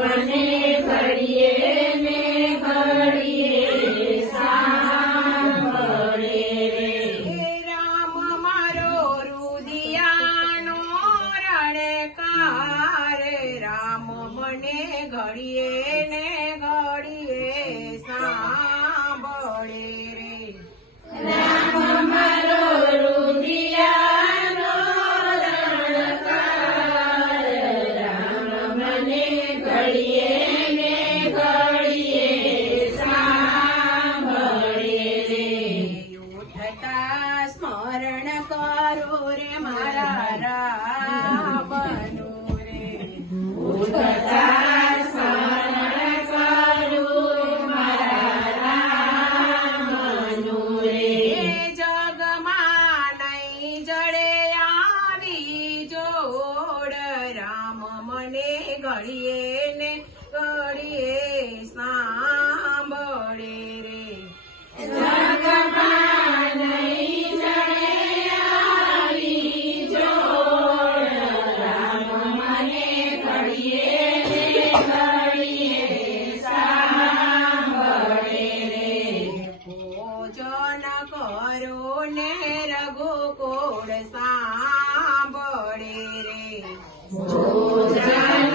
મને ઘડીએ ને ઘડીએ સાંભળે. રામ મારો રુદિયાનો રણકાર. ઘડીએ ને ઘડીએ સાંભળે રે ભોજન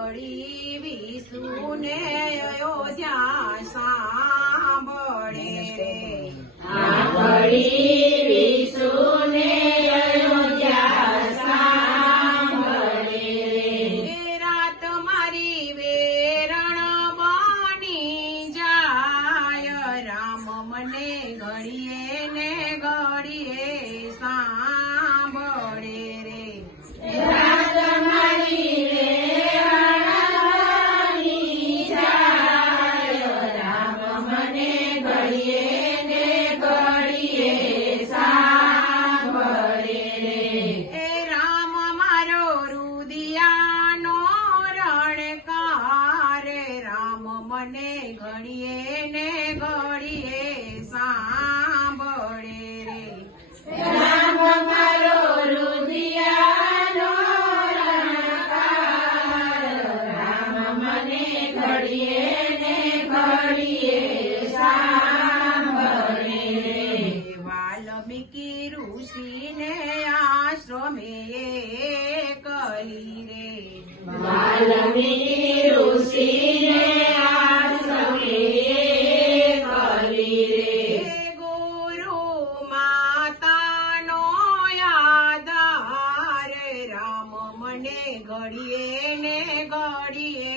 ઘડી વિષ્ણુને અયોધ્યા સાંભળે. અયોધ્યા સાંભળે. રાત મારી વેરણ બની જાય. રામ મને ઘડીએ ને ઘડીએ સાંભળે ઘડીએ ને ઘડીએ સાંભળે રે. રામ મારો રુદિયાનો રામ મને ઘડીએ ને ઘડીએ સાંભળે રે. વાલ્મીકી ઋષિને આશ્રમે કરી રે. વાલ્મીકી ઋષિને ઘડીએ ને ઘડીએ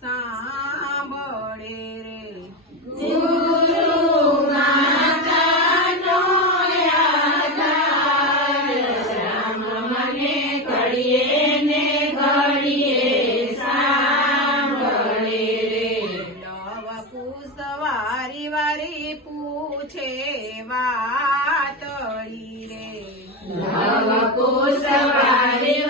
સાંભળે રે. વારી વારી પૂછે રે. નવકુશ વારી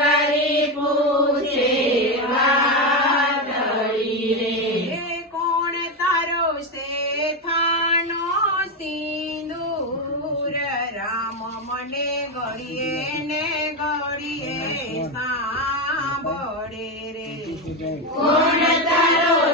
મને ગળીએ ને ગળીએ સાંભળે રે. કોણ તારો